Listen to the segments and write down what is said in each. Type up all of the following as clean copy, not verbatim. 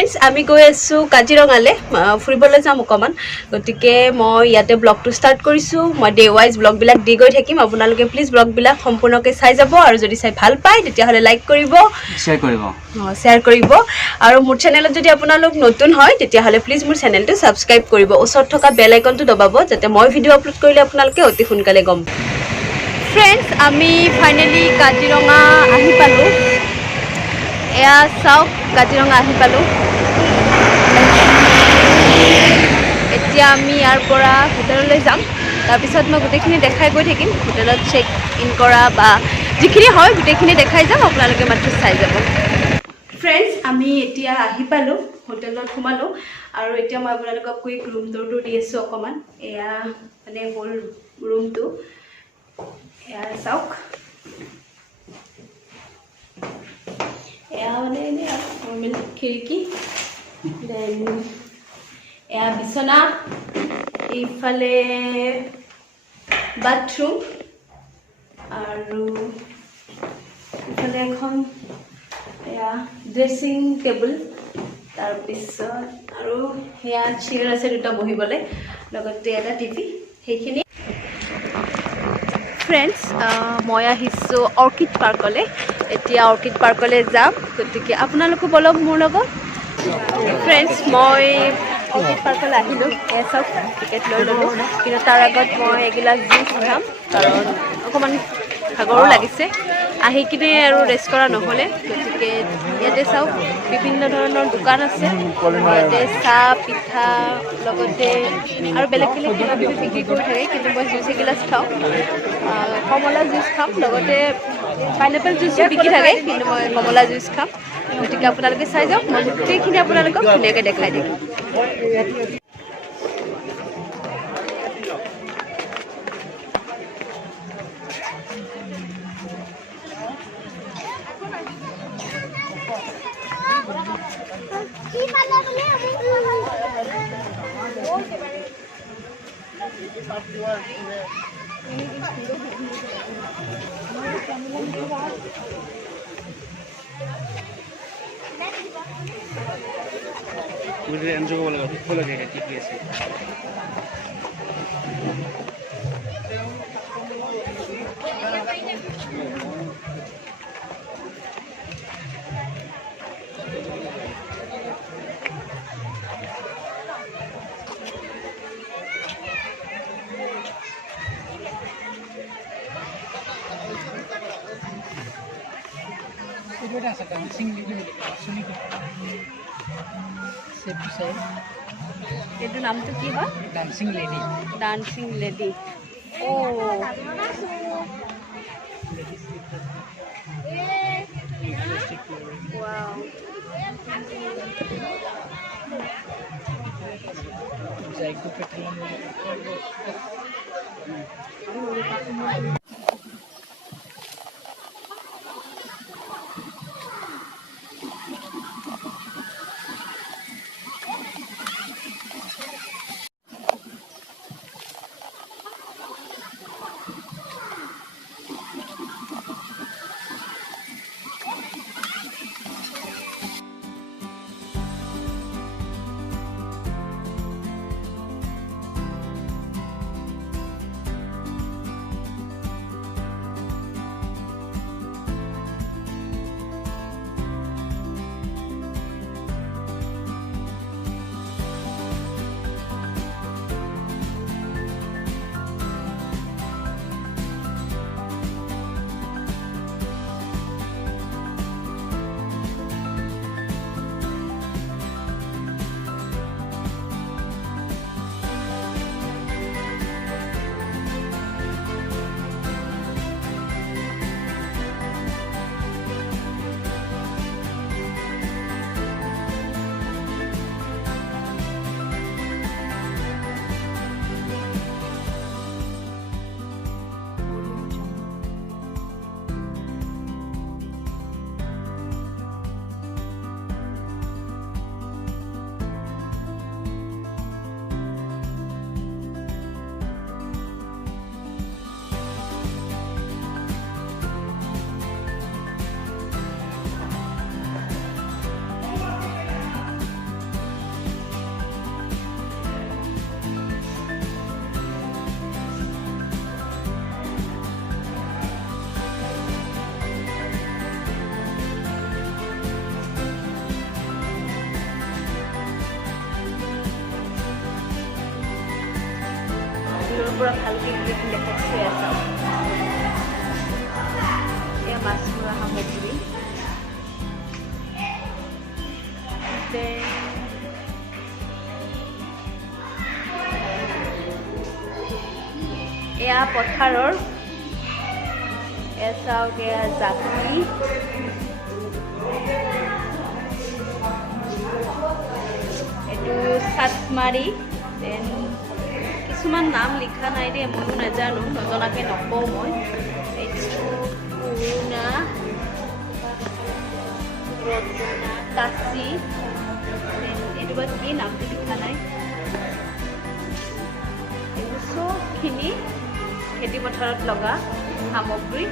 Friends आमी गई आसो काजिरंगाले फुरिबले जाम अकमान गतिके मैं इयाते ब्लगटो स्टार्ट करिसु मैं डे वाइज ब्लग बिलाक दि गई থাকিম আপোনালোকে प्लीज ब्लग बिलाक सम्पूर्णके চাই যাব আৰু যদি চাই ভাল পায় তেতিয়া হলে লাইক কৰিব शेयर কৰিব আৰু মোৰ চেনেলত যদি আপোনালোক নতুন হয় তেতিয়া হলে প্लीज মোৰ চেনেলটো সাবস্ক্ৰাইব কৰিব ওচৰত থকা বেল আইকনটো দবাব যাতে মই ভিডিও আপলোড কৰিলে আপোনালোকে অতি সোনকালে গম फ्रेंड्स आमी फाइनली काजिरंगा आহি পালো এয়া চাওক কাজিৰঙা আহি পালো এতিয়া আমি ইয়াৰ পৰা হোটেললৈ যাম তাৰ পিছত মই গোটেইখিনি দেখাই গৈ থাকিম হোটেলত চেক ইন কৰা বা যিখিনি হয় গোটেইখিনি দেখাই যাম আপোনালোকে মাত্ৰ চাই যাব फ्रेंड्स আমি এতিয়া আহি পালো হোটেলত সোমালো আৰু এতিয়া মই আপোনালোকক কুইক ৰুম টুৰটো দি আছো অকমান এয়া মানে হোল ৰুমটো এয়া চাওক नॉर्मल खिड़की देन या बिछना इफाले बाथरूम आरो इफाले এখন या ड्रेसिंग टेबल तार पिছত आरो या चेयर আছে দুটা বহিবলে লগতে এটা টিভি হেখিনি फ्रेंड्स मैं आहिसो ऑर्किड पार्कले एतिया ऑर्किड पार्कले जाम गतिके आपनालोक बोलक मोर লগত फ्रेंड्स मैं ऑर्किड पार्कले आहिलो ए सब टिकेट লৈ ললো কিন্তু তাৰ আগত মই এগিলাস জুস খাম কাৰণ অকমান ভাগৰো লাগিছে আহি কিনে আৰু ৰেষ্ট কৰা নহলে গতিকে ইয়াতে চাও বিভিন্ন ধৰণৰ দোকান আছে ইয়াতে চাহ পিঠা লগতে আৰু বেলেগ বেলেগ কিবা কিবি বিক্ৰী কৰি থাকে কিন্তু মই জুস এগিলাস খাওঁ কমলা জুস খাম লগতে পাইনাপল জুসো বিক্ৰী থাকে কিন্তু মই কমলা জুস খাম গতিকে আপোনালোকে চাই যাওক মই গোটেইখিনি আপোনালোকক ধুনীয়াকৈ দেখাই দিম मुझे एंजॉय को लगा फुल लगेगा टीपीएस এইটো নামটো কি হয় ডান্সিং লেডি ও ওয়াও जाइको पेट्रोल পৰা ভালকৈ গোটেইখিনি দেখাইছোঁ। এয়া চাওক, এয়া মাছ মৰা সামগ্ৰী। এয়া পথাৰৰ, এয়া চাওক, এয়া জাপি, এইটো চাটমাৰি। দেন কিছুমান নাম লিখা নাই দেই, ময়ো নাজানো, নজনাকৈ নকওঁ মই। এইটো পুৰণা ৰচনা কাচি, এইটো বা কি নামটো লিখা নাই। এইবোৰ চবখিনি খেতি পথাৰত লগা সামগ্ৰী।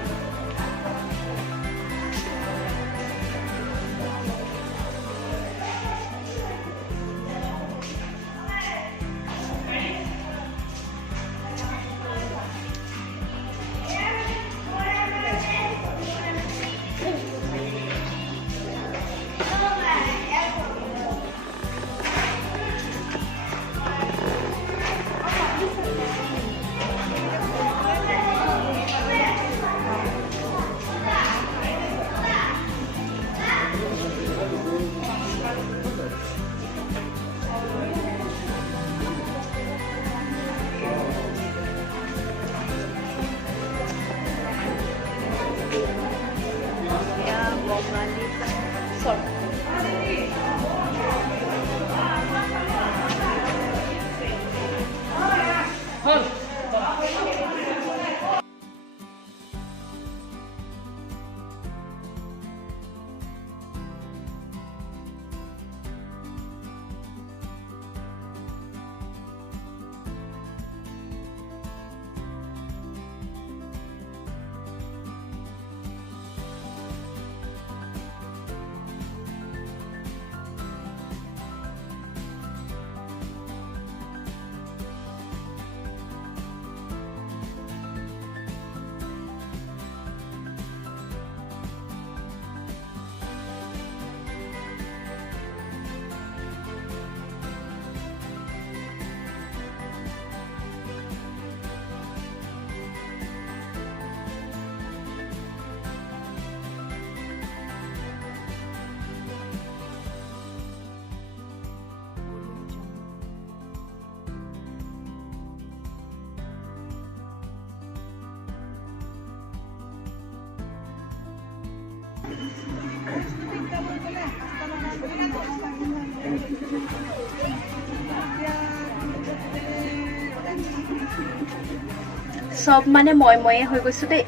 সব মানে ময়ে হৈ গৈছো দেই।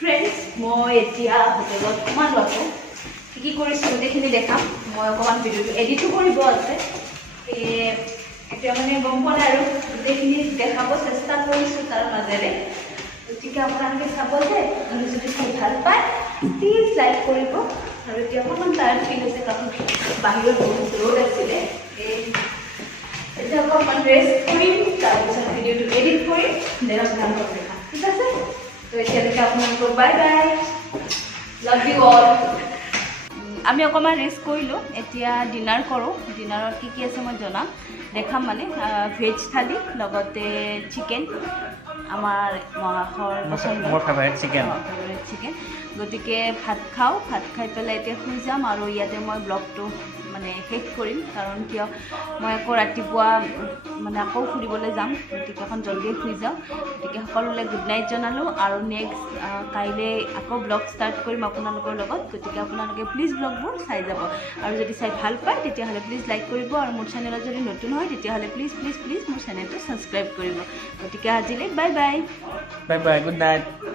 ফ্ৰেণ্ডছ মই এতিয়া হোটেলত সোমালো আকৌ কি কৰিছোঁ গোটেইখিনি দেখাম মই অকণমান ভিডিঅ'টো এডিটো কৰিব আছে এতিয়া মানে গম পোৱা নাই আৰু গোটেইখিনি দেখাব চেষ্টা কৰিছোঁ তাৰ মাজেৰে গতিকে আপোনালোকে চাব যে আৰু যদি চাই ভাল পায় প্লিজ লাইক কৰিব আৰু এতিয়া অকণমান টায়াৰ্ড ফিল হৈছে কাৰণ বাহিৰত বহুত ৰ'দ আছিলে এতিয়া অকণমান ৰেষ্ট কৰিম তাৰপিছত ভিডিঅ'টো এডিট কৰিম দেন আপোনালোকক দেখাম ঠিক আছে তো এতিয়ালৈকে আপোনালোকক bye bye love you all আমি অকণমান ৰেষ্ট কৰিলোঁ এতিয়া ডিনাৰ কৰোঁ ডিনাৰত কি আছে মই জনাম দেখাম মানে ভেজ থালি লগতে চিকেন আমাৰ মহাশৰ পচন্দ মোৰ ফেভাৰিট চিকেন ফেভাৰিট চিকেন গতিকে ভাত খাওঁ ভাত খাই পেলাই এতিয়া শুই যাম আৰু ইয়াতে মই ব্লগটো মানে শেষ কৰিম কাৰণ কিয় মই আকৌ ৰাতিপুৱা মানে আকৌ ফুৰিবলৈ যাম গতিকে অকণ জলদিয়ে শুই যাওঁ গতিকে সকলোলৈ গুড নাইট জনালোঁ আৰু নেক্সট কাইলৈ আকৌ ব্লগ ষ্টাৰ্ট কৰিম আপোনালোকৰ লগত গতিকে আপোনালোকে প্লিজ ব্লগবোৰ চাই যাব আৰু যদি চাই ভাল পায় তেতিয়াহ'লে প্লিজ লাইক কৰিব আৰু মোৰ চেনেলত যদি নতুন হয় তেতিয়াহ'লে প্লিজ প্লিজ প্লিজ মোৰ চেনেলটো ছাবস্ক্ৰাইব কৰিব গতিকে আজিলৈ bye bye bye bye good night